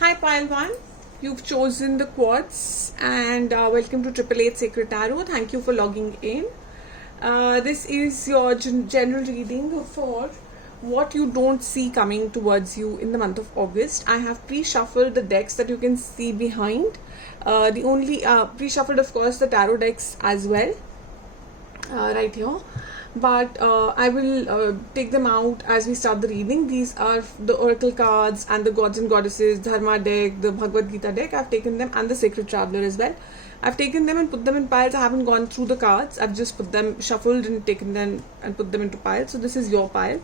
Hi Pile 1, you've chosen the Quartz and welcome to 888 Sacred Tarot. Thank you for logging in. This is your general reading for what you don't see coming towards you in the month of August. I have pre-shuffled the decks that you can see behind. The only pre-shuffled, of course, the tarot decks as well, right here. But I will take them out as we start the reading. These are the oracle cards and the gods and goddesses, Dharma deck, the Bhagavad Gita deck. I've taken them, and the Sacred Traveler as well. I've taken them and put them in piles. I haven't gone through the cards. I've just put them, shuffled and taken them and put them into piles. So this is your pile.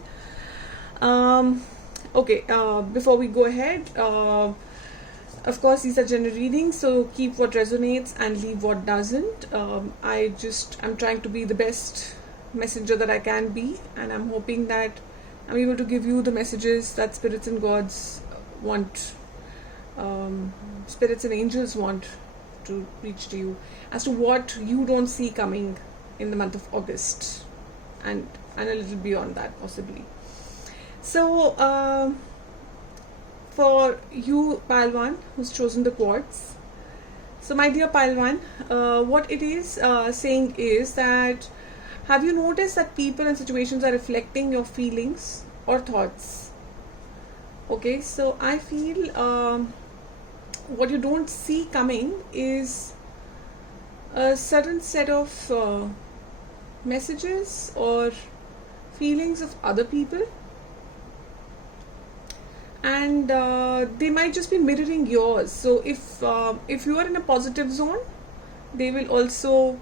Okay, before we go ahead, of course these are general readings, so keep what resonates and leave what doesn't. I'm trying to be the best messenger that I can be, and I'm hoping that I'm able to give you the messages that spirits and gods want, spirits and angels want to reach to you as to what you don't see coming in the month of August, and a little beyond that possibly. So for you, Pile 1, who's chosen the Quartz, so my dear Pile 1, what it is saying is that, have you noticed that people and situations are reflecting your feelings or thoughts? Okay, so I feel what you don't see coming is a certain set of messages or feelings of other people, and they might just be mirroring yours. So if you are in a positive zone, they will also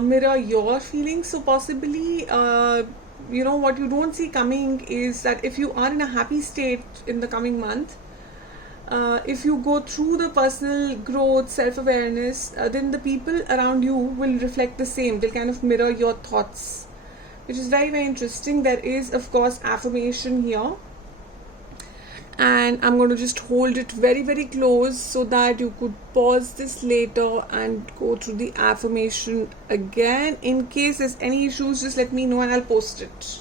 mirror your feelings. So possibly what you don't see coming is that if you are in a happy state in the coming month, if you go through the personal growth, self-awareness, then the people around you will reflect the same. They'll kind of mirror your thoughts, which is very, very interesting. There is, of course, affirmation here, and I'm going to just hold it very, very close so that you could pause this later and go through the affirmation again. In case there's any issues, just let me know and I'll post it.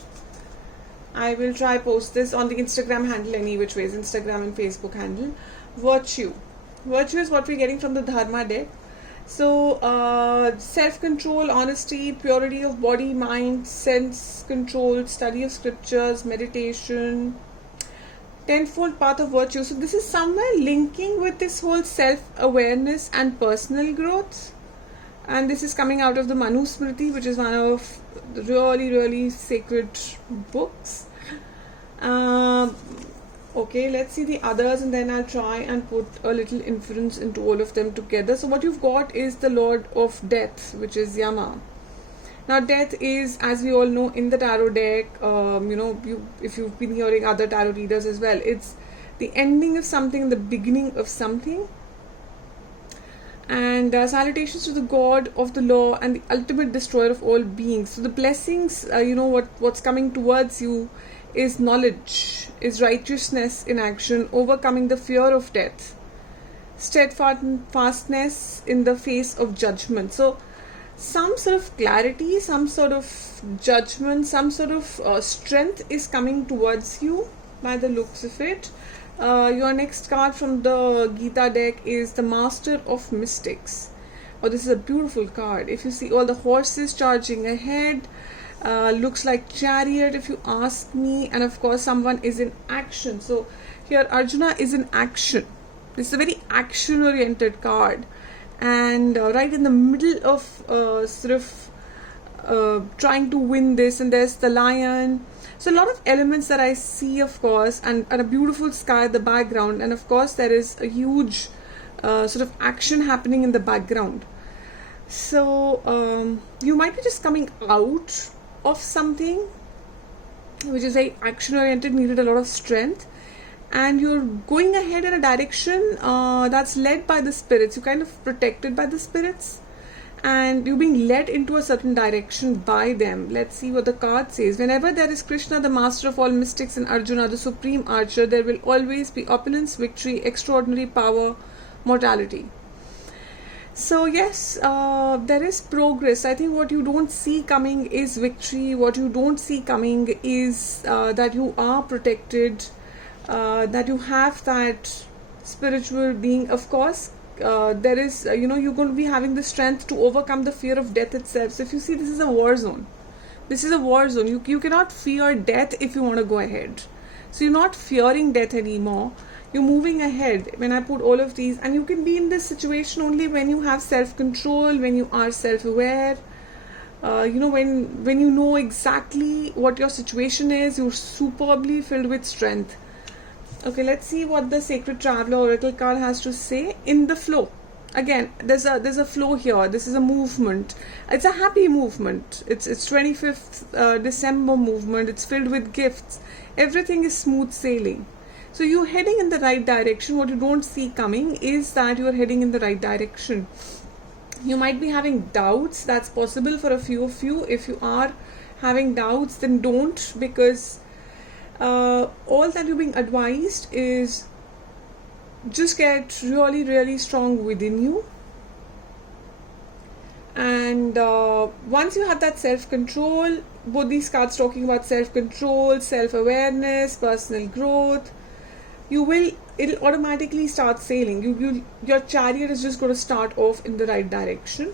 I will try post this on the Instagram handle any which ways, Instagram and Facebook handle. Virtue is what we're getting from the Dharma deck. So self-control, honesty, purity of body, mind, sense control, study of scriptures, meditation, tenfold path of virtue. So this is somewhere linking with this whole self-awareness and personal growth, and this is coming out of the Manu Smriti, which is one of the really, really sacred books. Okay, let's see the others, and then I'll try and put a little inference into all of them together. So what you've got is the Lord of Death, which is Yama. Now, death is, as we all know, in the tarot deck, if you've been hearing other tarot readers as well, it's the ending of something, the beginning of something. And salutations to the God of the law and the ultimate destroyer of all beings. So the blessings, what's coming towards you is knowledge, is righteousness in action, overcoming the fear of death, steadfastness in the face of judgment. So some sort of clarity, some sort of judgment, some sort of strength is coming towards you by the looks of it. Your next card from the Gita deck is the Master of Mystics. Oh, this is a beautiful card. If you see all the horses charging ahead, looks like chariot if you ask me, and of course someone is in action. So here Arjuna is in action. This is a very action oriented card, and right in the middle of trying to win this, and there's the lion. So a lot of elements that I see, of course, and a beautiful sky in the background, and of course there is a huge sort of action happening in the background. So you might be just coming out of something which is very action oriented, needed a lot of strength, and you're going ahead in a direction that's led by the spirits. You're kind of protected by the spirits, and you're being led into a certain direction by them. Let's see what the card says. Whenever there is Krishna, the master of all mystics, and Arjuna, the supreme archer, there will always be opulence, victory, extraordinary power, mortality. So yes, there is progress. I think what you don't see coming is victory. What you don't see coming is that you are protected, that you have that spiritual being. Of course, there is, you're going to be having the strength to overcome the fear of death itself. So if you see, this is a war zone. This is a war zone. You cannot fear death if you want to go ahead. So you're not fearing death anymore. You're moving ahead when I put all of these. And you can be in this situation only when you have self-control, when you are self-aware. When you know exactly what your situation is, you're superbly filled with strength. Okay, let's see what the Sacred Traveler Oracle card has to say. In the flow. Again, there's a flow here. This is a movement. It's a happy movement. It's 25th December movement. It's filled with gifts. Everything is smooth sailing. So you're heading in the right direction. What you don't see coming is that you're heading in the right direction. You might be having doubts. That's possible for a few of you. If you are having doubts, then don't, because all that you're being advised is just get really, really strong within you. And once you have that self-control, both these cards talking about self-control, self-awareness, personal growth, it'll automatically start sailing. Your chariot is just going to start off in the right direction.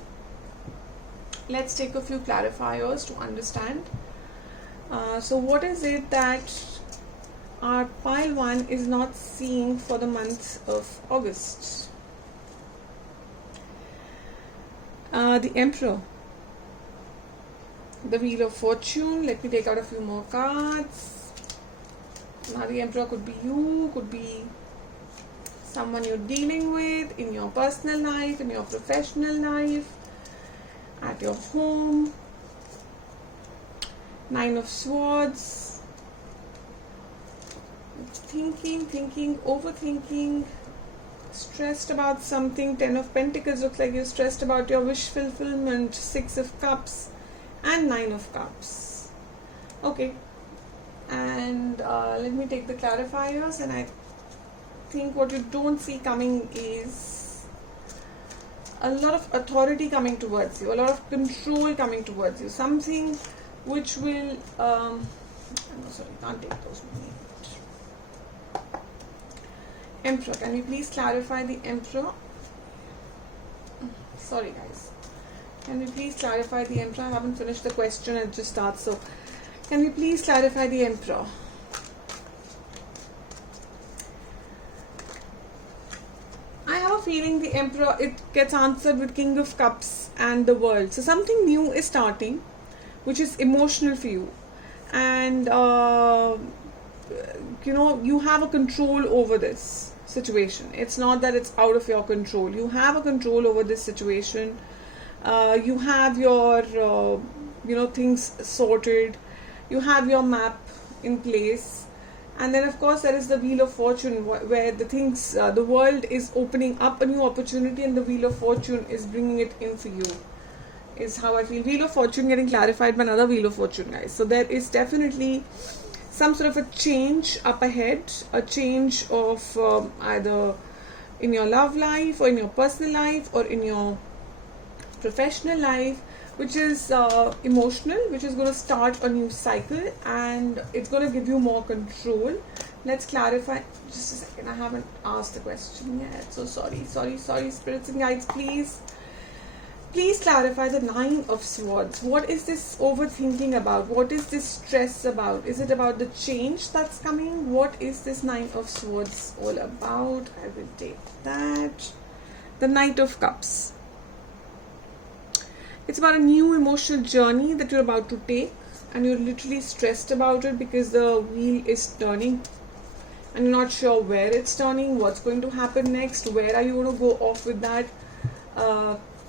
Let's take a few clarifiers to understand. So what is it that our pile 1 is not seeing for the month of August? The Emperor, the Wheel of Fortune. Let me take out a few more cards. Now the Emperor could be you, could be someone you're dealing with in your personal life, in your professional life, at your home. Nine of Swords. Thinking, overthinking, stressed about something. 10 of Pentacles, looks like you're stressed about your wish fulfillment. 6 of Cups and 9 of Cups. Okay. And let me take the clarifiers, and I think what you don't see coming is a lot of authority coming towards you, a lot of control coming towards you, something which will I'm sorry, can't take those with me. Emperor, can we please clarify the Emperor? Sorry guys, can we please clarify the Emperor? I haven't finished the question, it just starts. So can we please clarify the Emperor? I have a feeling the Emperor, it gets answered with King of Cups and the World. So something new is starting, which is emotional for you. And, you have a control over this situation. It's not that it's out of your control. You have a control over this situation. You have your, things sorted. You have your map in place. And then, of course, there is the Wheel of Fortune, where the world is opening up a new opportunity, and the Wheel of Fortune is bringing it in for you, is how I feel. Wheel of Fortune getting clarified by another Wheel of Fortune, guys. So there is definitely some sort of a change up ahead, a change of either in your love life, or in your personal life, or in your professional life, which is emotional, which is going to start a new cycle, and it's going to give you more control. Let's clarify. Just a second, I haven't asked the question yet, so sorry, spirits and guides, please clarify the Nine of Swords. What is this overthinking about? What is this stress about? Is it about the change that's coming? What is this Nine of Swords all about? I will take that. The Knight of Cups. It's about a new emotional journey that you're about to take, and you're literally stressed about it because the wheel is turning and you're not sure where it's turning, what's going to happen next, where are you going to go off with that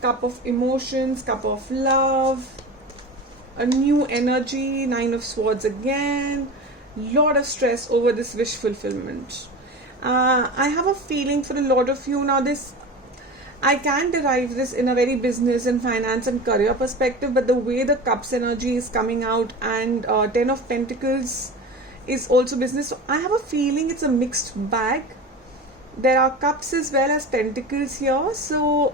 cup of emotions, cup of love, a new energy. Nine of Swords again, lot of stress over this wish fulfillment. I have a feeling for a lot of you now, I can derive this in a very business and finance and career perspective, but the way the Cups energy is coming out, and 10 of Pentacles is also business. So I have a feeling it's a mixed bag. There are Cups as well as Pentacles here. So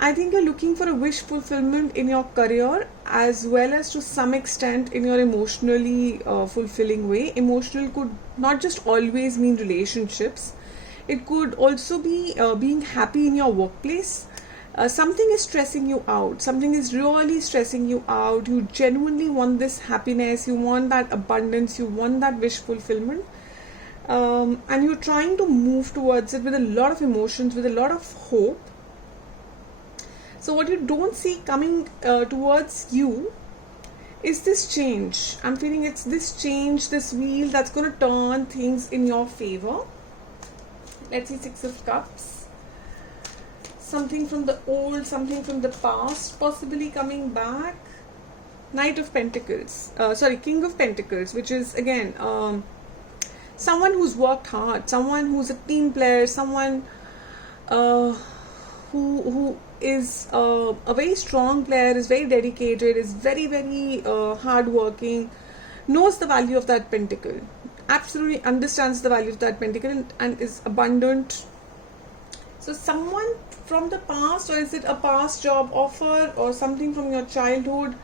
I think you're looking for a wish fulfillment in your career, as well as to some extent in your emotionally fulfilling way. Emotional could not just always mean relationships. It could also be being happy in your workplace. Something is stressing you out, something is really stressing you out. You genuinely want this happiness, you want that abundance, you want that wish fulfillment, and you're trying to move towards it with a lot of emotions, with a lot of hope. So what you don't see coming towards you is this change. I'm feeling it's this change, this wheel that's going to turn things in your favor. Let's see, Six of Cups. Something from the old, something from the past, possibly coming back. Knight of Pentacles. King of Pentacles, which is again someone who's worked hard, someone who's a team player, someone who is a very strong player, is very dedicated, is very, very hardworking, knows the value of that pentacle, absolutely understands the value of that pentacle, and is abundant. So someone from the past, or is it a past job offer or something from your childhood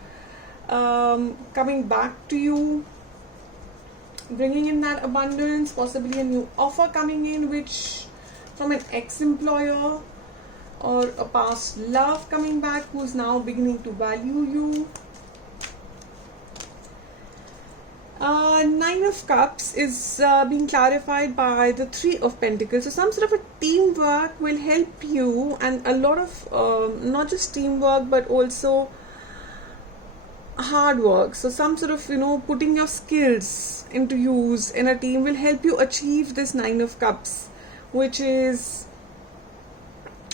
coming back to you, bringing in that abundance, possibly a new offer coming in, which from an ex-employer, or a past love coming back who's now beginning to value you. Nine of Cups is being clarified by the Three of Pentacles. So some sort of a teamwork will help you, and a lot of not just teamwork but also hard work. So some sort of, putting your skills into use in a team will help you achieve this Nine of Cups, which is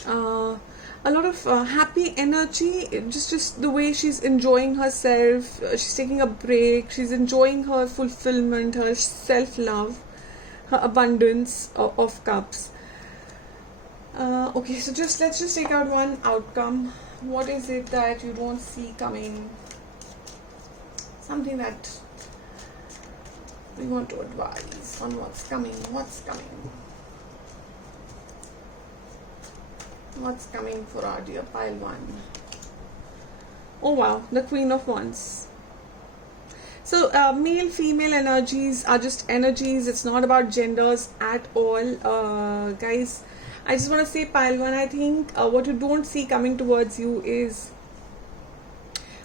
a lot of happy energy, just the way she's enjoying herself, she's taking a break, she's enjoying her fulfillment, her self-love, her abundance of cups. Okay, so let's just take out one outcome. What is it that you don't see coming? Something that we want to advise on what's coming. What's coming for our dear pile one? Oh wow, the Queen of Wands. So male, female energies are just energies. It's not about genders at all. Guys, I just want to say, pile one, I think what you don't see coming towards you is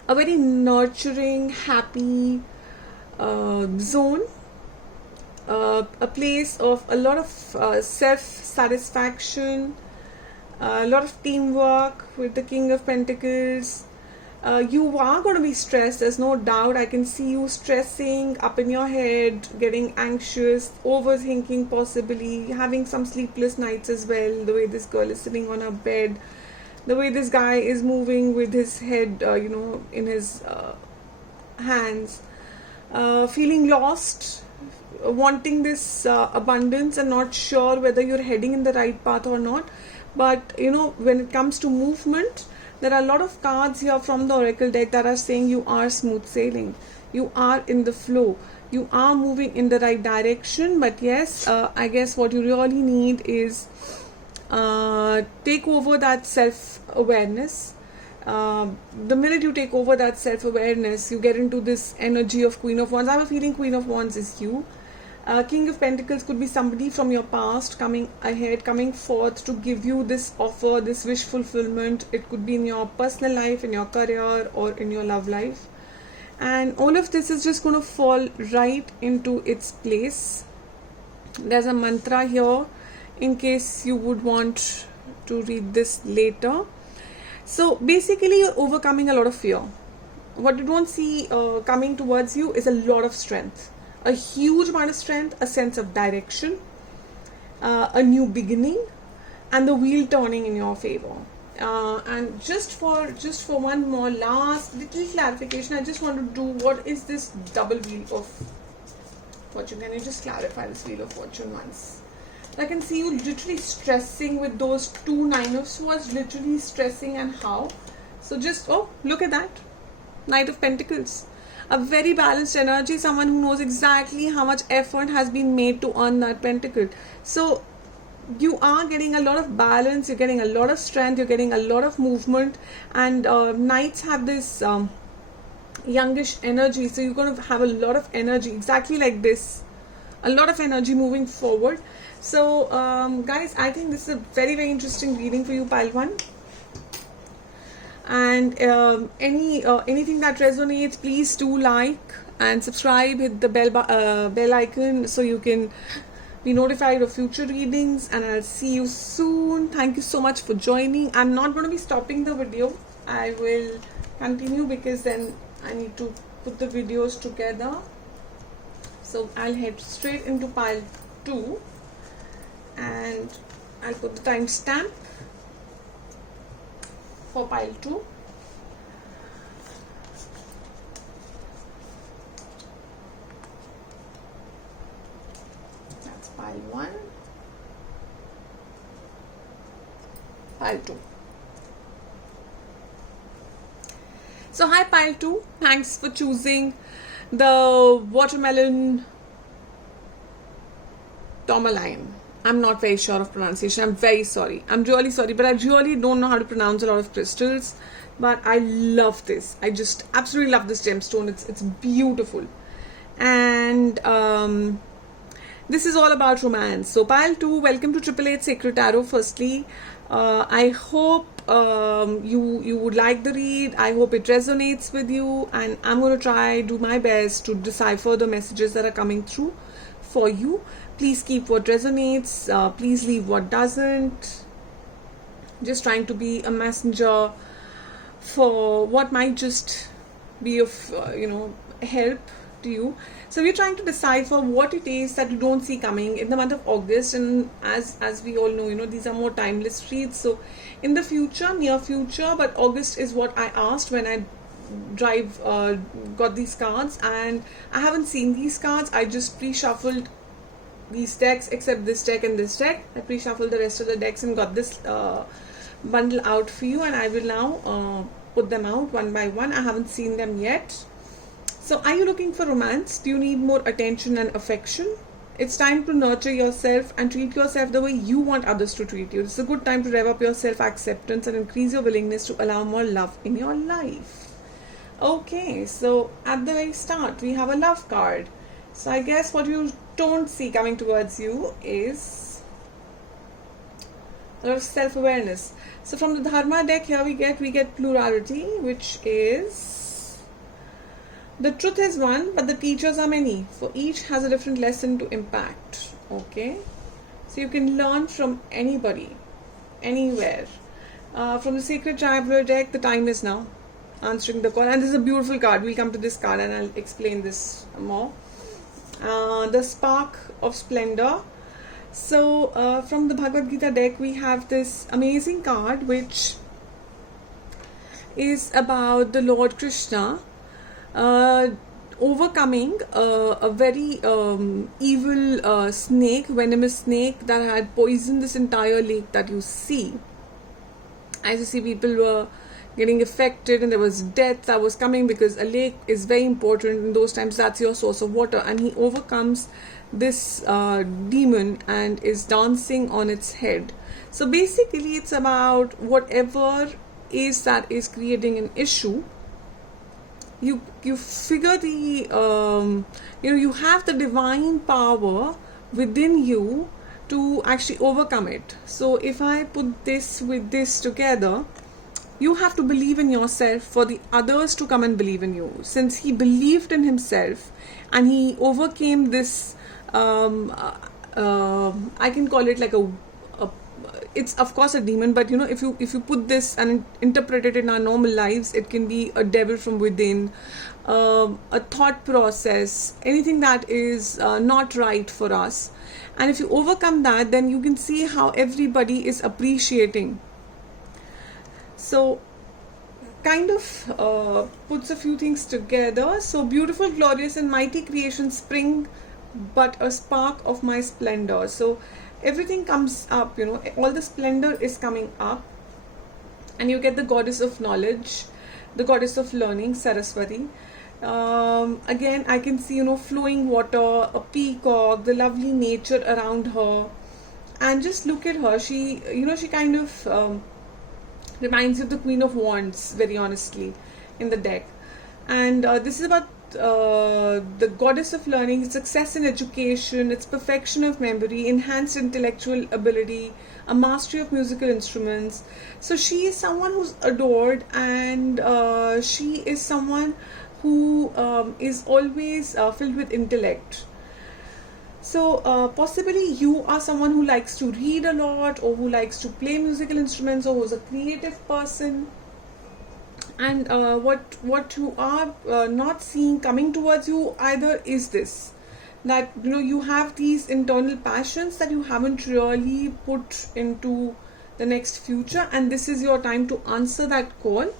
a very nurturing, happy zone. A place of a lot of self-satisfaction, a lot of teamwork with the King of Pentacles. You are going to be stressed, there's no doubt. I can see you stressing, up in your head, getting anxious, overthinking, possibly having some sleepless nights as well. The way this girl is sitting on her bed, the way this guy is moving with his head, in his hands, feeling lost, wanting this abundance and not sure whether you're heading in the right path or not. But when it comes to movement, there are a lot of cards here from the oracle deck that are saying you are smooth sailing, you are in the flow, you are moving in the right direction. But yes, I guess what you really need is take over that self-awareness. The minute you take over that self-awareness, you get into this energy of Queen of Wands. I have a feeling Queen of Wands is you. King of Pentacles could be somebody from your past coming ahead, coming forth to give you this offer, this wish fulfillment. It could be in your personal life, in your career, or in your love life. And all of this is just going to fall right into its place. There's a mantra here in case you would want to read this later. So basically, you're overcoming a lot of fear. What you don't see coming towards you is a lot of strength. A huge amount of strength, a sense of direction, a new beginning, and the wheel turning in your favor. And just for one more last little clarification, I just want to do, what is this double wheel of fortune? Can you just clarify this wheel of fortune once? I can see you literally stressing with those two Nine of Swords, literally stressing, and how. So just, look at that. Knight of Pentacles. A very balanced energy, someone who knows exactly how much effort has been made to earn that pentacle. So you are getting a lot of balance, you're getting a lot of strength, you're getting a lot of movement, and knights have this youngish energy, so you're going to have a lot of energy, exactly like this. a lot of energy moving forward. So guys, I think this is a very, very interesting reading for you, pile 1. And anything that resonates, please do like and subscribe, hit the bell icon so you can be notified of future readings, and I'll see you soon. Thank you so much for joining. I'm not going to be stopping the video. I will continue because then I need to put the videos together. So I'll head straight into pile 2 and I'll put the timestamp for pile 2. That's pile 1, pile 2. So hi pile 2, thanks for choosing the watermelon Tourmaline. I'm not very sure of pronunciation. I'm very sorry. I'm really sorry, but I really don't know how to pronounce a lot of crystals. But I love this. I just absolutely love this gemstone. It's beautiful. And this is all about romance. So pile 2, welcome to 888 Sacred Tarot. Firstly, I hope you would like the read. I hope it resonates with you, and I'm going to do my best to decipher the messages that are coming through for you. Please keep what resonates, please leave what doesn't. Just trying to be a messenger for what might just be of help to you. So we're trying to decipher what it is that you don't see coming in the month of August, and as we all know, these are more timeless reads. So in the future, near future, but August is what I asked when I got these cards, and I haven't seen these cards. I just pre-shuffled these decks, except this deck and this deck. I pre-shuffled the rest of the decks and got this bundle out for you, and I will now put them out one by one. I haven't seen them yet. So are you looking for romance? Do you need more attention and affection? It's time to nurture yourself and treat yourself the way you want others to treat you. It's a good time to rev up your self-acceptance and increase your willingness to allow more love in your life. Okay, so at the very start, we have a love card. So I guess what you don't see coming towards you is a lot of self-awareness. So from the Dharma deck here we get plurality, which is the truth is one, but the teachers are many. So each has a different lesson to impact. Okay, so you can learn from anybody, anywhere. From the Sacred Traveler deck, the time is now. Answering the call, and this is a beautiful card. We'll come to this card and I'll explain this more. The Spark of Splendor. So from the Bhagavad Gita deck we have this amazing card which is about the Lord Krishna overcoming a very evil snake, venomous snake that had poisoned this entire lake that you see. As you see, people were getting affected and there was death that was coming, because a lake is very important in those times. That's your source of water, and he overcomes this demon and is dancing on its head. So basically it's about whatever is that is creating an issue. You figure the you have the divine power within you to actually overcome it. So if I put this with this together, you have to believe in yourself for the others to come and believe in you. Since he believed in himself and he overcame this, I can call it like it's of course a demon, but if you put this and interpret it in our normal lives, it can be a devil from within, a thought process, anything that is not right for us. And if you overcome that, then you can see how everybody is appreciating. So kind of puts a few things together. So beautiful, glorious and mighty creation spring, but a spark of my splendor. So everything comes up, all the splendor is coming up, and you get the goddess of knowledge, the goddess of learning, Saraswati. Again, I can see, flowing water, a peacock, the lovely nature around her, and just look at her. She kind of reminds you of the Queen of Wands, very honestly, in the deck. And this is about the goddess of learning, success in education, its perfection of memory, enhanced intellectual ability, a mastery of musical instruments. So she is someone who's adored, and she is someone who is always filled with intellect. So possibly you are someone who likes to read a lot, or who likes to play musical instruments, or who's a creative person. And what you are not seeing coming towards you either is this, that you have these internal passions that you haven't really put into the next future, and this is your time to answer that call.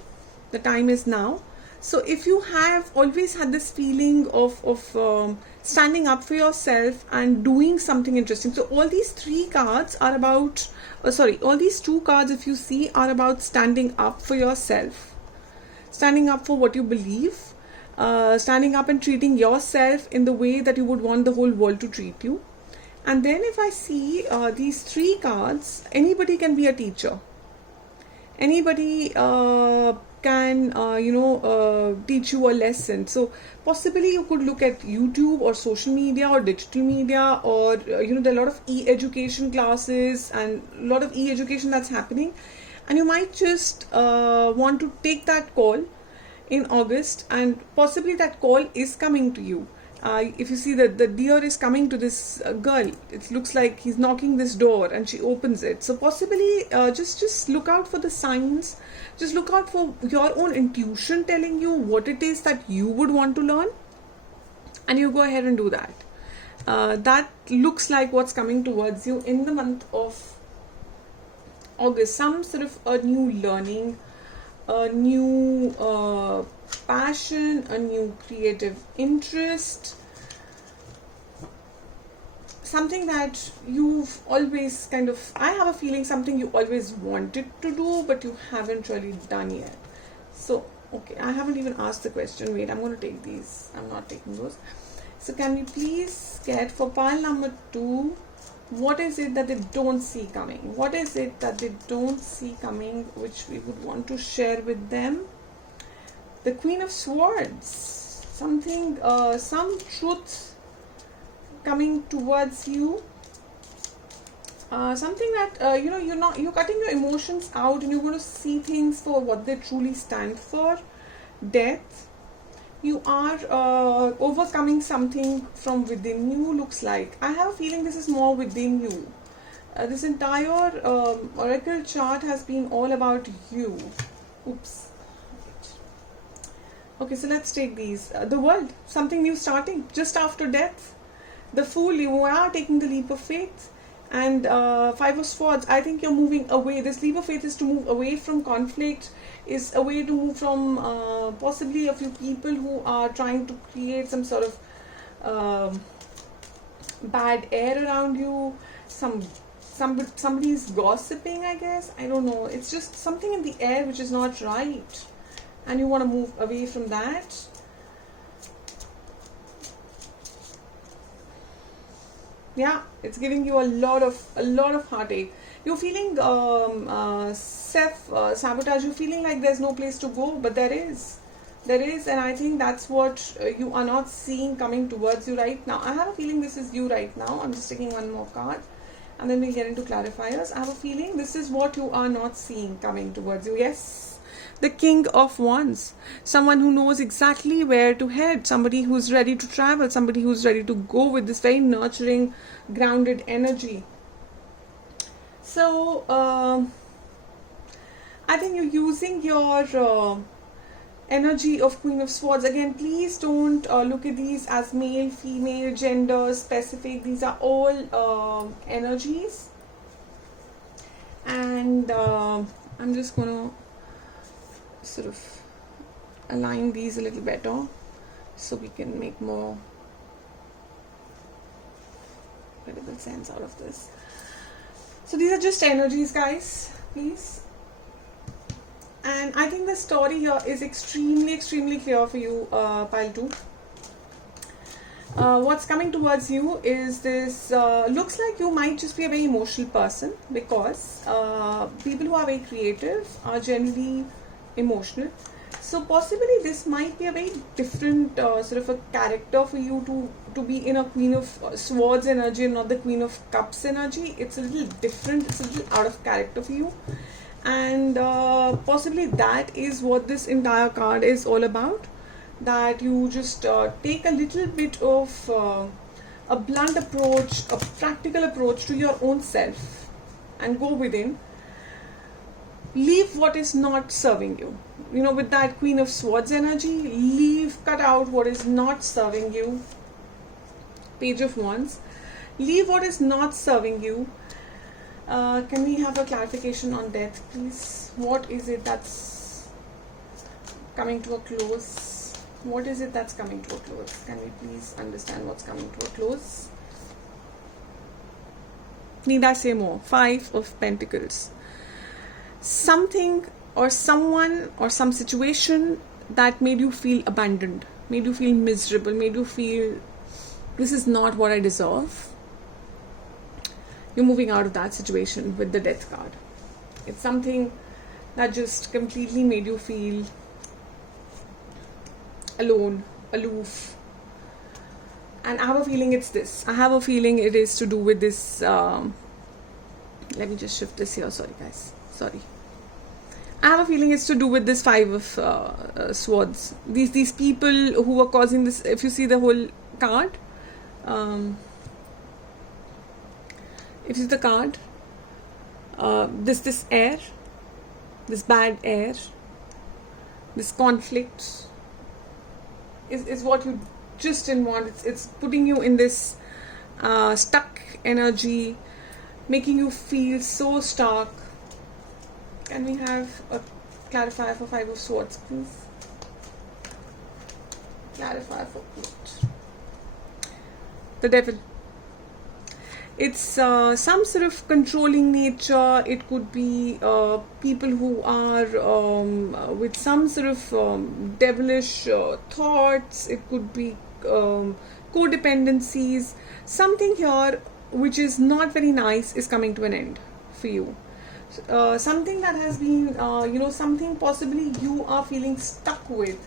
The time is now. So if you have always had this feeling of standing up for yourself and doing something interesting, so all these three cards are about, all these two cards, if you see, are about standing up for yourself, standing up for what you believe, standing up and treating yourself in the way that you would want the whole world to treat you. And then if I see these three cards, anybody can be a teacher. Anybody can teach you a lesson. So possibly you could look at YouTube or social media or digital media, or there are a lot of e-education classes and a lot of e-education that's happening, and you might just want to take that call in August, and possibly that call is coming to you. If you see that the deer is coming to this girl, it looks like he's knocking this door and she opens it. So possibly just look out for the signs. Just look out for your own intuition telling you what it is that you would want to learn, and you go ahead and do that. That looks like what's coming towards you in the month of August. Some sort of a new learning, a new passion, a new creative interest, something that you've always I have a feeling something you always wanted to do but you haven't really done yet. So okay, I haven't even asked the question. Wait, I'm going to take these. I'm not taking those. So can we please get for pile number 2, what is it that they don't see coming? What is it that they don't see coming which we would want to share with them? The Queen of Swords. Something, some truth coming towards you. Something that, you're cutting your emotions out and you're going to see things for what they truly stand for. Death. You are overcoming something from within you, looks like. I have a feeling this is more within you. This entire oracle chart has been all about you. Oops. Okay, so let's take these. The World, something new starting just after death. The Fool, you are taking the leap of faith. And Five of Swords, I think you're moving away. This leap of faith is to move away from conflict, is a way to move from possibly a few people who are trying to create some sort of bad air around you. Somebody's gossiping, I guess. I don't know. It's just something in the air which is not right. And you want to move away from that. Yeah, it's giving you a lot of heartache. You're feeling self-sabotage. You're feeling like there's no place to go, but there is, and I think that's what you are not seeing coming towards you right now. I have a feeling this is you right now. I'm just taking one more card, and then we'll get into clarifiers. I have a feeling this is what you are not seeing coming towards you. Yes. The King of Wands, someone who knows exactly where to head, somebody who's ready to travel, somebody who's ready to go with this very nurturing, grounded energy. So, I think you're using your energy of Queen of Swords. Again, please don't look at these as male, female, gender specific. These are all energies. And I'm just going to sort of align these a little better so we can make more credible sense out of this. So these are just energies, guys, please. And I think the story here is extremely clear for you, pile 2. What's coming towards you is this, looks like you might just be a very emotional person, because people who are very creative are generally emotional. So possibly this might be a very different sort of a character for you to be in a Queen of Swords energy and not the Queen of Cups energy. It's a little different, it's a little out of character for you. And possibly that is what this entire card is all about. That you just take a little bit of a blunt approach, a practical approach to your own self and go within. Leave what is not serving you. You know, with that Queen of Swords energy, cut out what is not serving you. Page of Wands. Leave what is not serving you. Can we have a clarification on death, please? What is it that's coming to a close? What is it that's coming to a close? Can we please understand what's coming to a close? Need I say more? 5 of Pentacles. Something or someone or some situation that made you feel abandoned, made you feel miserable, made you feel this is not what I deserve. You're moving out of that situation with the Death card. It's something that just completely made you feel alone, aloof. And I have a feeling it's this. I have a feeling it is to do with this. Let me just shift this here. Sorry, guys. Sorry. I have a feeling it's to do with this 5 of Swords. These people who are causing this. If you see the whole card, if you see the card, this air, this bad air, this conflict is what you just didn't want. It's putting you in this stuck energy, making you feel so stuck. Can we have a clarifier for 5 of Swords, please? Clarifier for 8. The Devil. It's some sort of controlling nature. It could be people who are with some sort of devilish thoughts. It could be codependencies. Something here which is not very nice is coming to an end for you. Something that has been, something possibly you are feeling stuck with.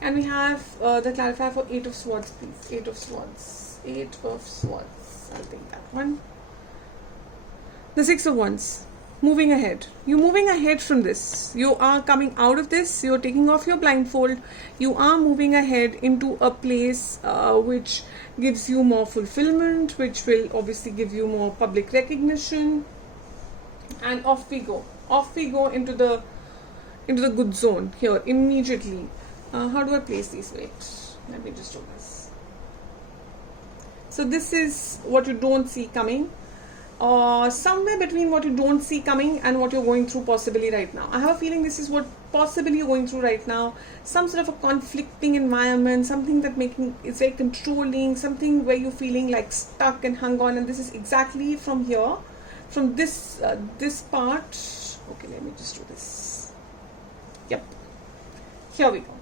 Can we have the clarifier for 8 of Swords, please? 8 of Swords. 8 of Swords. I'll take that one. The 6 of Wands. Moving ahead. You're moving ahead from this. You are coming out of this. You're taking off your blindfold. You are moving ahead into a place which gives you more fulfillment, which will obviously give you more public recognition. And off we go. Off we go into the good zone here immediately. How do I place these? Wait, let me just do this. So this is what you don't see coming. Somewhere between what you don't see coming and what you're going through possibly right now. I have a feeling this is what possibly you're going through right now. Some sort of a conflicting environment, something that it's very controlling, something where you're feeling like stuck and hung on. And this is exactly from here. From this part. Okay, let me just do this. Yep. Here we go.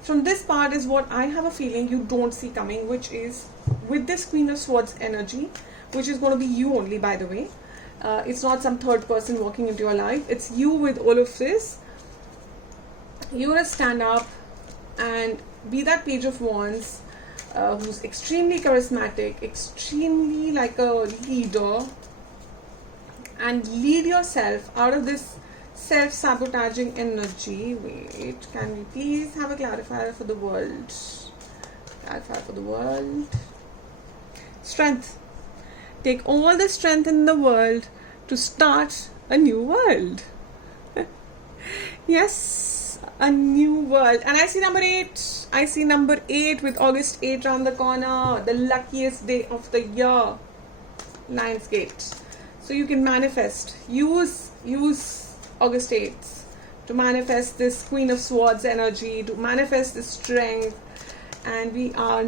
From this part is what I have a feeling you don't see coming, which is with this Queen of Swords energy, which is going to be you only, by the way. It's not some third person walking into your life. It's you with all of this. You're going to stand up and be that Page of Wands who's extremely charismatic, extremely like a leader, and lead yourself out of this self-sabotaging energy. Wait, can we please have a clarifier for the world? Clarifier for the world. Strength. Take all the strength in the world to start a new world. Yes, a new world. And I see number 8. I see number 8 with August 8 around the corner. The luckiest day of the year. Lionsgate. So you can manifest. Use August 8th to manifest this Queen of Swords energy, to manifest this strength. And we are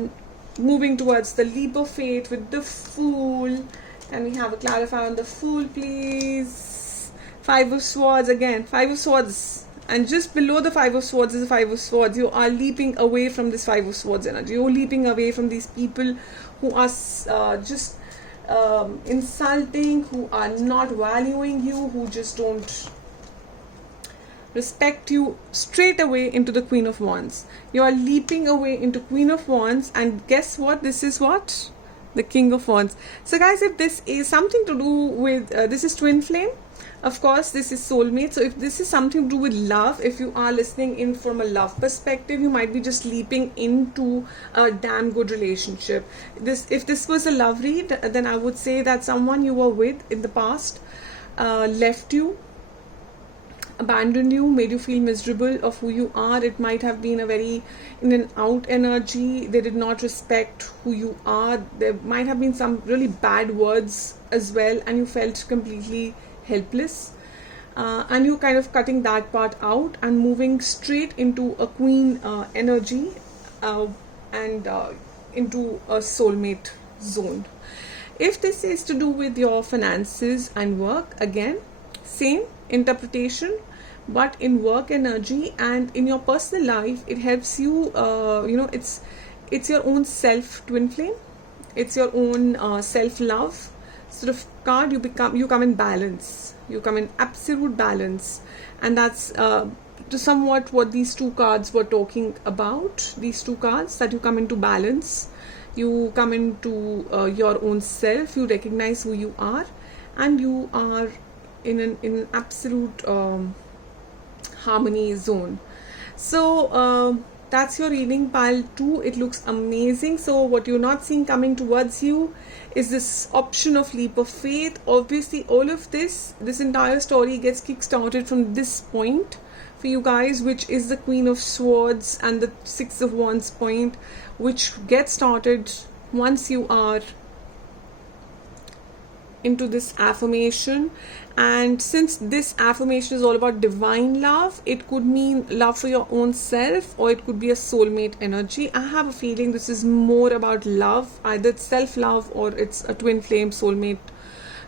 moving towards the leap of faith with the Fool. And we have a clarifier on the Fool, please. 5 of Swords again. 5 of Swords. And just below the 5 of Swords is the 5 of Swords. You are leaping away from this 5 of Swords energy. You're leaping away from these people who are just insulting, who are not valuing you, who just don't respect you straight away into the Queen of Wands. You are leaping away into Queen of Wands, and guess what? This is what? The King of Wands. So guys, if this is something to do with, this is twin flame, of course this is soulmate. So if this is something to do with love, if you are listening in from a love perspective, you might be just leaping into a damn good relationship. If this was a love read, then I would say that someone you were with in the past left you, abandoned you, made you feel miserable of who you are. It might have been a very in and out energy. They did not respect who you are. There might have been some really bad words as well, and you felt completely helpless, and you kind of cutting that part out and moving straight into a queen energy, and into a soulmate zone. If this is to do with your finances and work, again same interpretation, but in work energy and in your personal life, it helps you, it's your own self twin flame, it's your own self-love sort of card. You come in balance, you come in absolute balance, and that's to somewhat what these two cards were talking about. These two cards, that you come into balance, you come into your own self, you recognize who you are, and you are in an absolute harmony zone. So that's your reading, pile 2. It looks amazing. So what you're not seeing coming towards you is this option of leap of faith. Obviously all of this entire story gets kick-started from this point for you guys, which is the Queen of Swords and the Six of Wands point, which gets started once you are into this affirmation. And since this affirmation is all about divine love, it could mean love for your own self, or it could be a soulmate energy. I have a feeling this is more about love, either it's self-love or it's a twin flame soulmate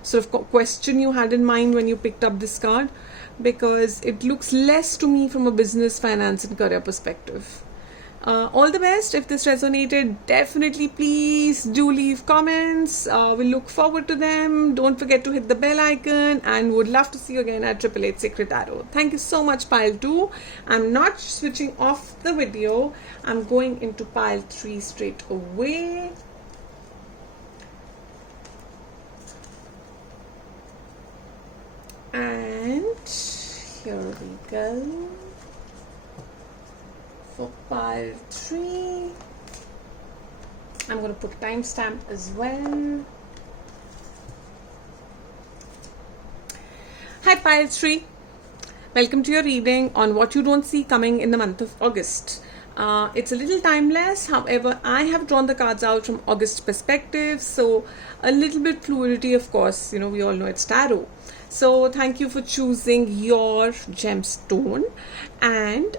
sort of question you had in mind when you picked up this card, because it looks less to me from a business, finance and career perspective. All the best. If this resonated, definitely please do leave comments. We'll look forward to them. Don't forget to hit the bell icon, and would love to see you again at 888 Sacred Tarot. Thank you so much, pile 2. I'm not switching off the video. I'm going into pile 3 straight away. And here we go. For pile 3, I'm going to put a timestamp as well. Hi pile 3, welcome to your reading on what you don't see coming in the month of August. It's a little timeless, however I have drawn the cards out from August perspective, so a little bit fluidity, of course, we all know it's tarot. So thank you for choosing your gemstone. And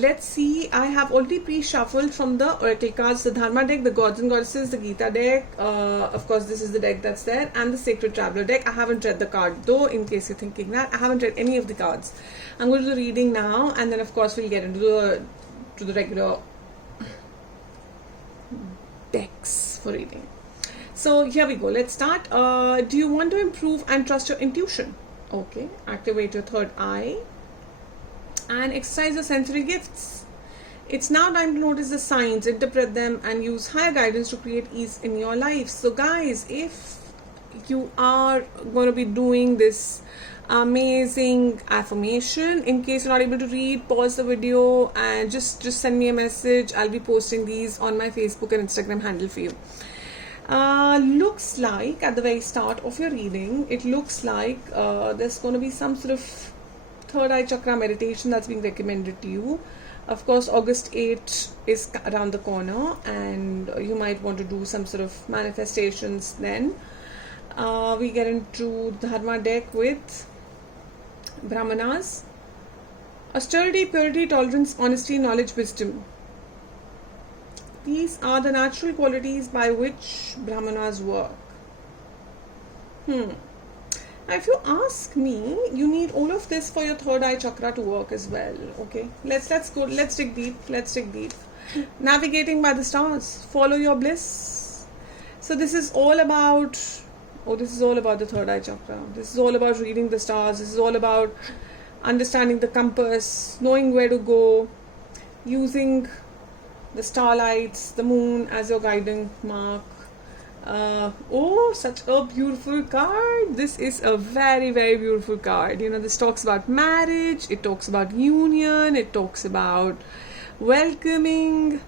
let's see, I have already pre-shuffled from the oracle cards, the Dharma deck, the Gods and Goddesses, the Gita deck, of course this is the deck that's there, and the Sacred Traveler deck. I haven't read the card though, in case you're thinking that. I haven't read any of the cards. I'm going to do the reading now, and then of course we'll get into the regular decks for reading. So here we go. Let's start. Do you want to improve and trust your intuition? Okay. Activate your third eye and exercise your sensory gifts. It's now time to notice the signs, interpret them, and use higher guidance to create ease in your life. So guys, if you are going to be doing this amazing affirmation, in case you're not able to read, pause the video and just send me a message. I'll be posting these on my Facebook and Instagram handle for you. Looks like at the very start of your reading, it looks like there's going to be some sort of third eye chakra meditation that's being recommended to you. Of course, August 8th is around the corner, and you might want to do some sort of manifestations then. We get into the Dharma deck with Brahmanas. Austerity, purity, tolerance, honesty, knowledge, wisdom. These are the natural qualities by which Brahmanas work. Now, if you ask me, you need all of this for your third eye chakra to work as well. Okay, let's go. Let's dig deep. Navigating by the stars. Follow your bliss. So this is all about. This is all about the third eye chakra. This is all about reading the stars. This is all about understanding the compass, knowing where to go, using the starlights, the moon as your guiding mark. Oh, such a beautiful card. This is a very, very beautiful card. You know, this talks about marriage, it talks about union, it talks about welcoming,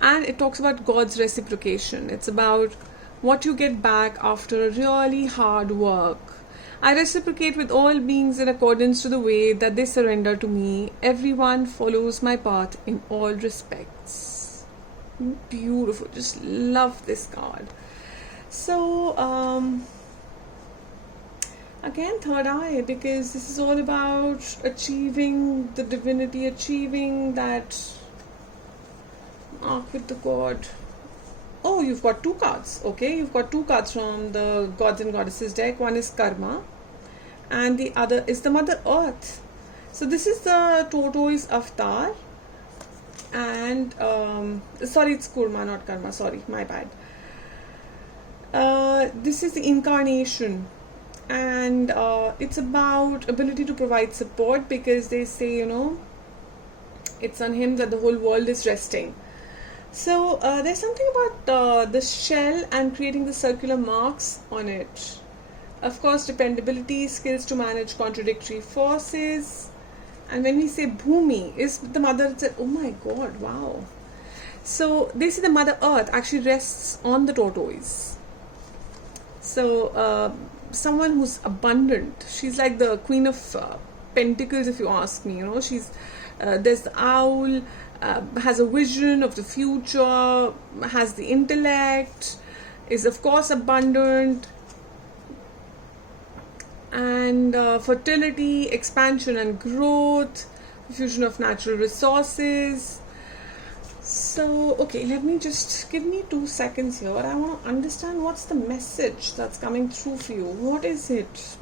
and it talks about God's reciprocation. It's about what you get back after a really hard work. I reciprocate with all beings in accordance to the way that they surrender to me. Everyone follows my path in all respects. Beautiful. Just love this card. So, again, third eye, because this is all about achieving the divinity, achieving that arc with the God. Oh, you've got two cards. Okay, you've got two cards from the Gods and Goddesses deck. One is Karma and the other is the Mother Earth. So this is the tortoise avatar, and sorry, it's Kurma, not Karma. Sorry, my bad. This is the incarnation, and it's about ability to provide support, because they say, you know, it's on him that the whole world is resting. So there's something about the shell and creating the circular marks on it. Of course, dependability, skills to manage contradictory forces. And when we say Bhumi, is the mother, oh my god, wow. So they say the Mother Earth actually rests on the tortoise. So someone who's abundant, she's like the Queen of Pentacles, if you ask me. You know, she's there's the owl, has a vision of the future, has the intellect, is of course abundant, and fertility, expansion and growth, fusion of natural resources. So, okay, let me just, give me 2 seconds here. I want to understand what's the message that's coming through for you. What is it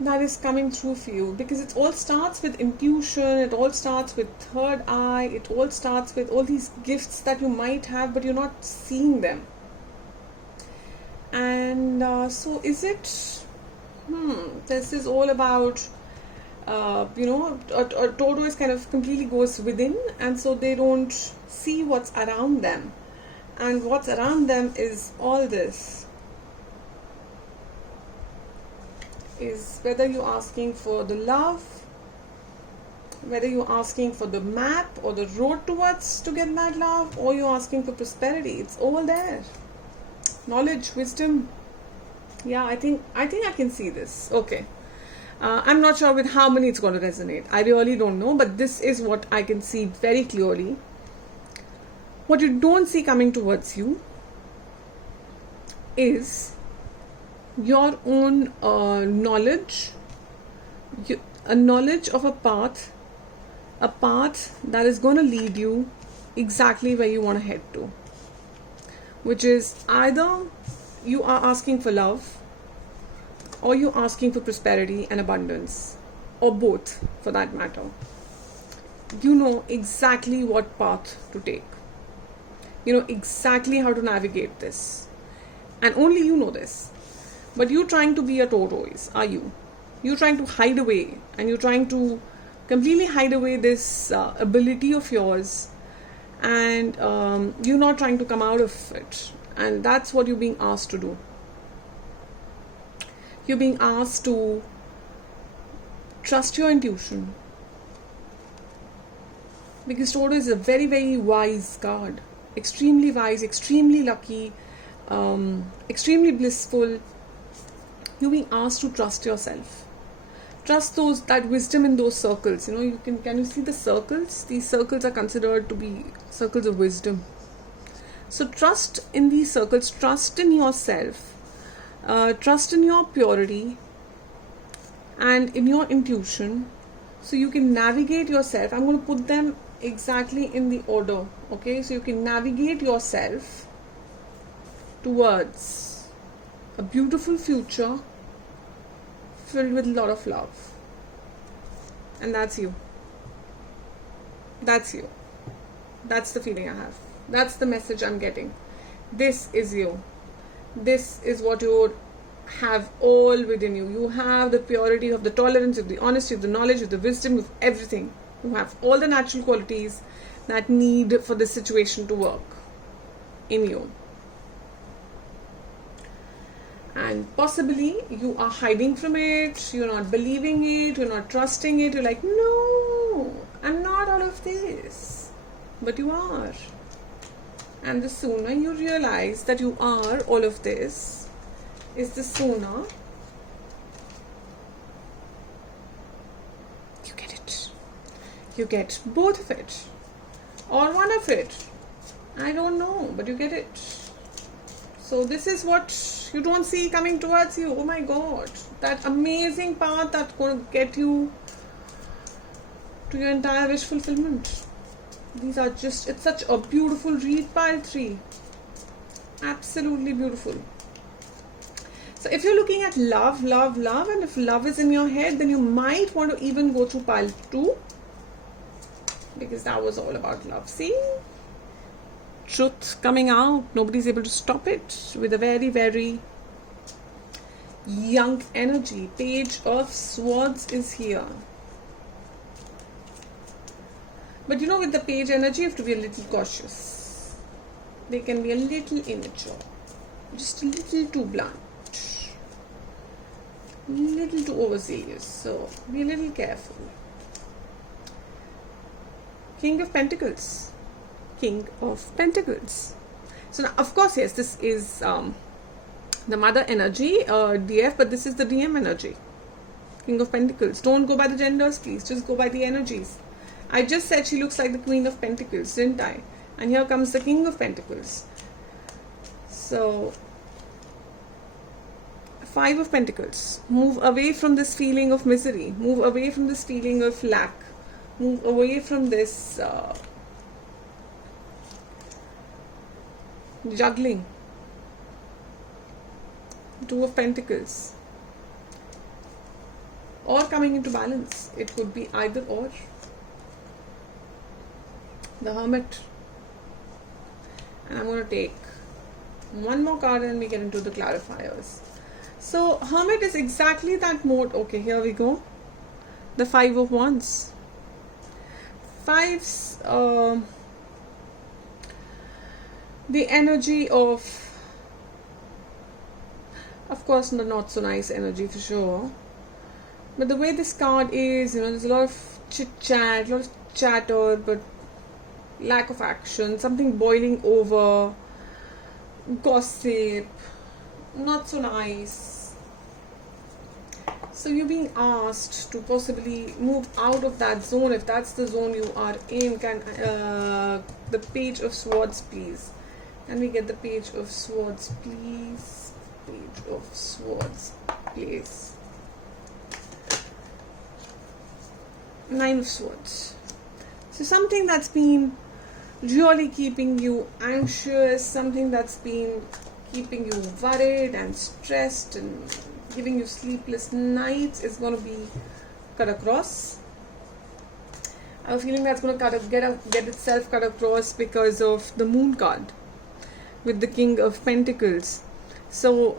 that is coming through for you? Because it all starts with intuition, it all starts with third eye, it all starts with all these gifts that you might have but you're not seeing them. And so is it, this is all about, you know, a tortoise kind of completely goes within, and so they don't see what's around them, and what's around them is all this. Is whether you're asking for the love, whether you're asking for the map or the road towards to get that love, or you're asking for prosperity, it's all there. Knowledge, wisdom. Yeah, I think I can see this. Okay. I'm not sure with how many it's going to resonate. I really don't know, but this is what I can see very clearly. What you don't see coming towards you is your own knowledge, a knowledge of a path that is going to lead you exactly where you want to head to, which is either you are asking for love, or you're asking for prosperity and abundance, or both for that matter. You know exactly what path to take. You know exactly how to navigate this, and only you know this. But you're trying to be a tortoise, are you? You're trying to hide away, and you're trying to completely hide away this ability of yours, and you're not trying to come out of it. And that's what you're being asked to do. You're being asked to trust your intuition, because tortoise is a very, very wise card. Extremely wise, extremely lucky, extremely blissful. You're being asked to trust yourself. Trust that wisdom in those circles. You know, can you see the circles? These circles are considered to be circles of wisdom. So trust in these circles, trust in yourself, trust in your purity and in your intuition, so you can navigate yourself. I'm going to put them exactly in the order, okay? So you can navigate yourself towards a beautiful future filled with a lot of love. And that's you. That's you. That's the feeling I have. That's the message I'm getting. This is you. This is what you're have all within you. You have the purity, you have the tolerance, you have the honesty, you have the knowledge, you have the wisdom, you have everything. You have all the natural qualities that need for this situation to work in you. And possibly you are hiding from it, you're not believing it, you're not trusting it, you're like, no, I'm not all of this. But you are. And the sooner you realize that you are all of this, is the sooner you get it. You get both of it. Or one of it. I don't know, but you get it. So this is what you don't see coming towards you. Oh my God. That amazing path that's going to get you to your entire wish fulfillment. These are just, it's such a beautiful reed pile 3. Absolutely beautiful. So if you're looking at love, and if love is in your head, then you might want to even go through pile 2. Because that was all about love. See? Truth coming out. Nobody's able to stop it. With a very, very young energy. Page of Swords is here. But you know, with the page energy, you have to be a little cautious. They can be a little immature. Just a little too blunt. A little too overzealous. So, be a little careful. King of Pentacles. King of Pentacles. So now, of course, yes, this is the mother energy, DF, but this is the DM energy. King of Pentacles. Don't go by the genders, please. Just go by the energies. I just said she looks like the Queen of Pentacles, didn't I? And here comes the King of Pentacles. So, 5 of Pentacles. Move away from this feeling of misery. Move away from this feeling of lack. Move away from this juggling. 2 of Pentacles. Or coming into balance. It could be either or. The Hermit. And I'm going to take one more card and we get into the clarifiers. So, Hermit is exactly that mode. Okay, here we go. The 5 of Wands. 5's the energy of course, the not so nice energy for sure. But the way this card is, you know, there's a lot of chit-chat, a lot of chatter, but lack of action, something boiling over, gossip, not so nice. So you're being asked to possibly move out of that zone. If that's the zone you are in, can the Page of Swords, please. Can we get the Page of Swords, please? Page of Swords, please. 9 of Swords. So something that's been really keeping you anxious, something that's been keeping you worried and stressed and giving you sleepless nights is going to be cut across. I have a feeling that's going to get itself cut across because of the Moon card with the King of Pentacles. So,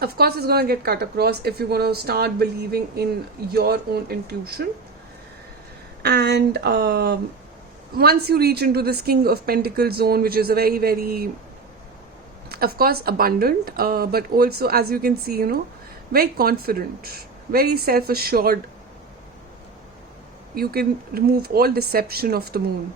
of course, it's going to get cut across if you're going to start believing in your own intuition. And once you reach into this King of Pentacles zone, which is a very, very, of course, abundant, but also, as you can see, you know, very confident, very self-assured. You can remove all deception of the Moon.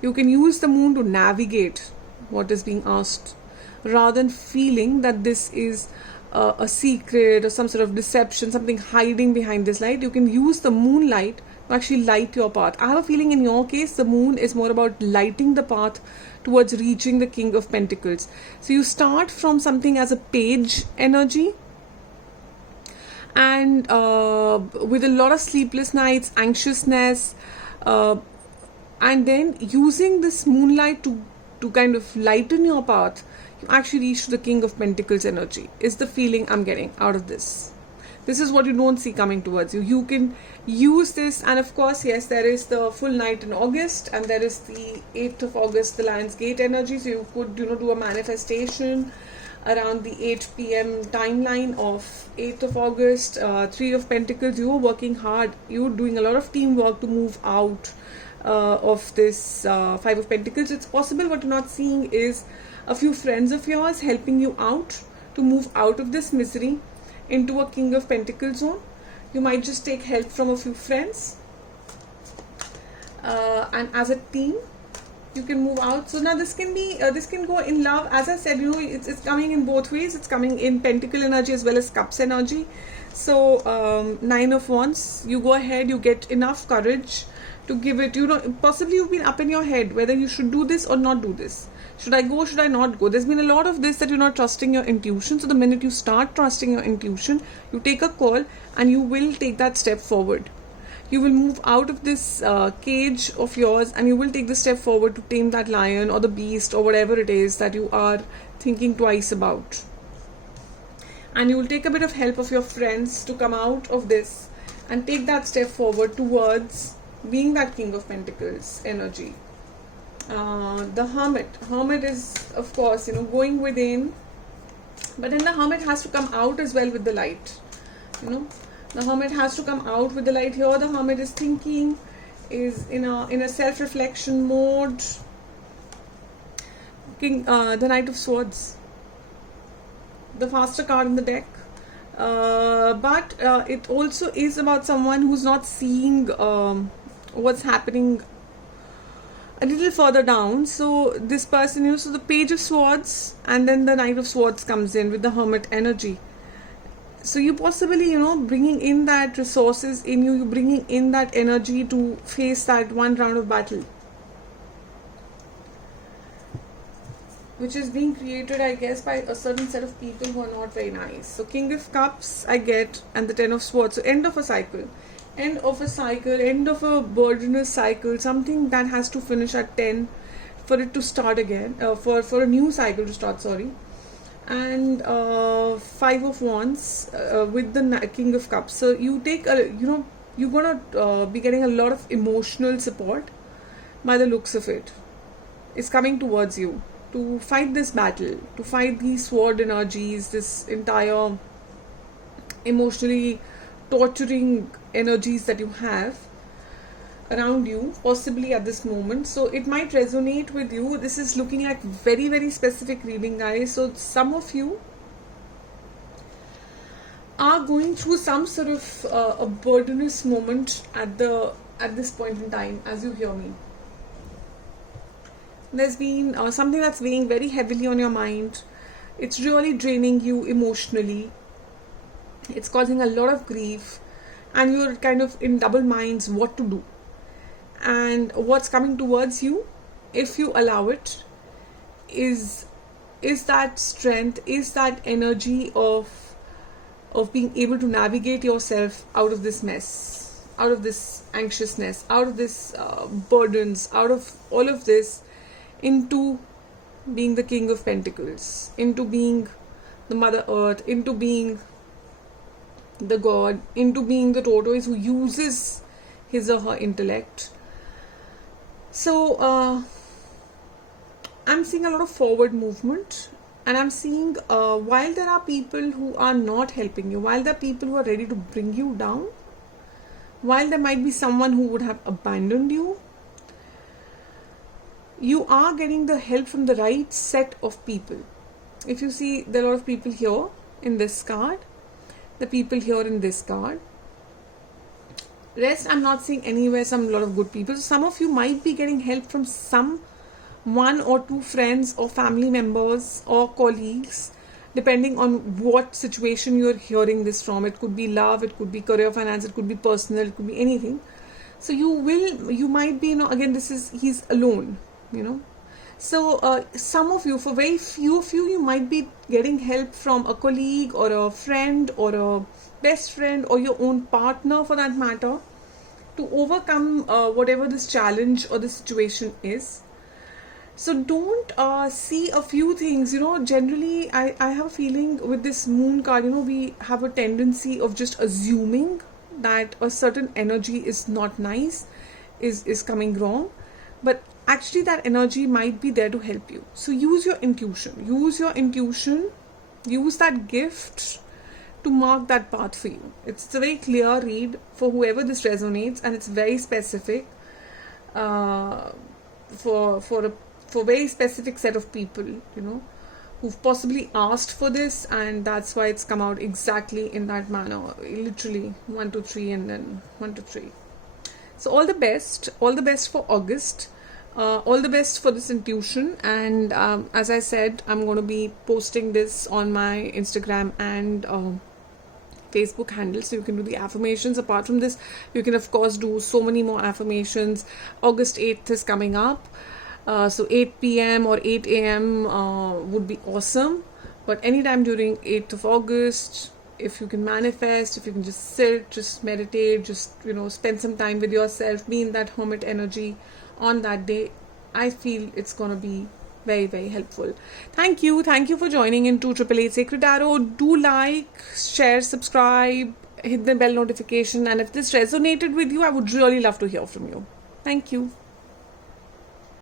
You can use the Moon to navigate what is being asked, rather than feeling that this is a secret or some sort of deception, something hiding behind this light. You can use the moonlight to actually light your path. I have a feeling in your case, the Moon is more about lighting the path towards reaching the King of Pentacles. So you start from something as a page energy, and with a lot of sleepless nights, anxiousness, and then using this moonlight to kind of lighten your path, you actually reach to the King of Pentacles energy, is the feeling I'm getting out of this. This is what you don't see coming towards you. You can use this, and of course, yes, there is the full night in August, and there is the 8th of August, the Lion's Gate energy. So you could, you know, do a manifestation, around the 8 p.m. timeline of 8th of August. 3 of Pentacles, you are working hard. You're doing a lot of teamwork to move out of this 5 of Pentacles. It's possible what you're not seeing is a few friends of yours helping you out to move out of this misery into a King of Pentacles zone. You might just take help from a few friends. And as a team, you can move out. So now this can be, this can go in love. As I said, you know, it's coming in both ways. It's coming in Pentacle energy as well as Cups energy. So 9 of Wands, you go ahead, you get enough courage to give it, you know, possibly you've been up in your head whether you should do this or not do this. Should I go? Should I not go? There's been a lot of this that you're not trusting your intuition. So the minute you start trusting your intuition, you take a call and you will take that step forward. You will move out of this cage of yours and you will take the step forward to tame that lion or the beast or whatever it is that you are thinking twice about. And you will take a bit of help of your friends to come out of this and take that step forward towards being that King of Pentacles energy. The Hermit is, of course, you know, going within, but then the Hermit has to come out as well with the light, you know. The Hermit has to come out with the light here. The Hermit is thinking, is in a self-reflection mode. The Knight of Swords, the faster card in the deck, but it also is about someone who's not seeing what's happening a little further down. So this person, you know, so the Page of Swords and then the Knight of Swords comes in with the Hermit energy. So you possibly, you know, bringing in that resources in you, bringing in that energy to face that one round of battle, which is being created, I guess, by a certain set of people who are not very nice. So King of Cups, I get, and the 10 of Swords. So end of a cycle. End of a cycle, end of a burdenous cycle, something that has to finish at 10 for it to start again, for a new cycle to start, sorry. And 5 of Wands with the King of Cups. So you take a, you know, you're gonna be getting a lot of emotional support by the looks of it. It's coming towards you to fight this battle, to fight these sword energies, this entire emotionally torturing energies that you have around you, possibly at this moment. So it might resonate with you. This is looking like very, very specific reading, guys. So some of you are going through some sort of a burdenous moment at this point in time, as you hear me. There's been something that's weighing very heavily on your mind. It's really draining you emotionally. It's causing a lot of grief, and you're kind of in double minds what to do. And what's coming towards you, if you allow it, is that strength, is that energy of being able to navigate yourself out of this mess, out of this anxiousness, out of this burdens, out of all of this, into being the King of Pentacles, into being the Mother Earth, into being the God, into being the tortoise who uses his or her intellect. So I'm seeing a lot of forward movement, and I'm seeing while there are people who are not helping you, while there are people who are ready to bring you down, while there might be someone who would have abandoned you, you are getting the help from the right set of people. If you see, there are a lot of people here in this card, the people here in this card. Rest, I'm not seeing anywhere a lot of good people. So some of you might be getting help from some one or two friends or family members or colleagues, depending on what situation you're hearing this from. It could be love, it could be career, finance, it could be personal, it could be anything. So you might be, you know, again, he's alone, you know. So some of you, for very few of you, you might be getting help from a colleague or a friend or a best friend or your own partner, for that matter, to overcome whatever this challenge or the situation is. So don't see a few things, you know. Generally, I have a feeling with this moon card, you know, we have a tendency of just assuming that a certain energy is not nice, is coming wrong. But actually that energy might be there to help you. So use your intuition. Use your intuition use that gift to mark that path for you. It's a very clear read for whoever this resonates, and it's very specific for very specific set of people, who've possibly asked for this, and that's why it's come out exactly in that manner. Literally 1 to 3 and then 1 to 3. So all the best for August. All the best for this intuition, and as I said, I'm going to be posting this on my Instagram and Facebook handle, so you can do the affirmations. Apart from this, you can of course do so many more affirmations. August 8th is coming up, so 8 p.m. or 8 a.m. Would be awesome, but anytime during 8th of August, if you can manifest, if you can just sit, just meditate, just spend some time with yourself, be in that hermit energy on that day, I feel it's gonna be very, very helpful. Thank you for joining into 888 Sacred Tarot. Do like, share, subscribe, hit the bell notification, and if this resonated with you, I would really love to hear from you. Thank you.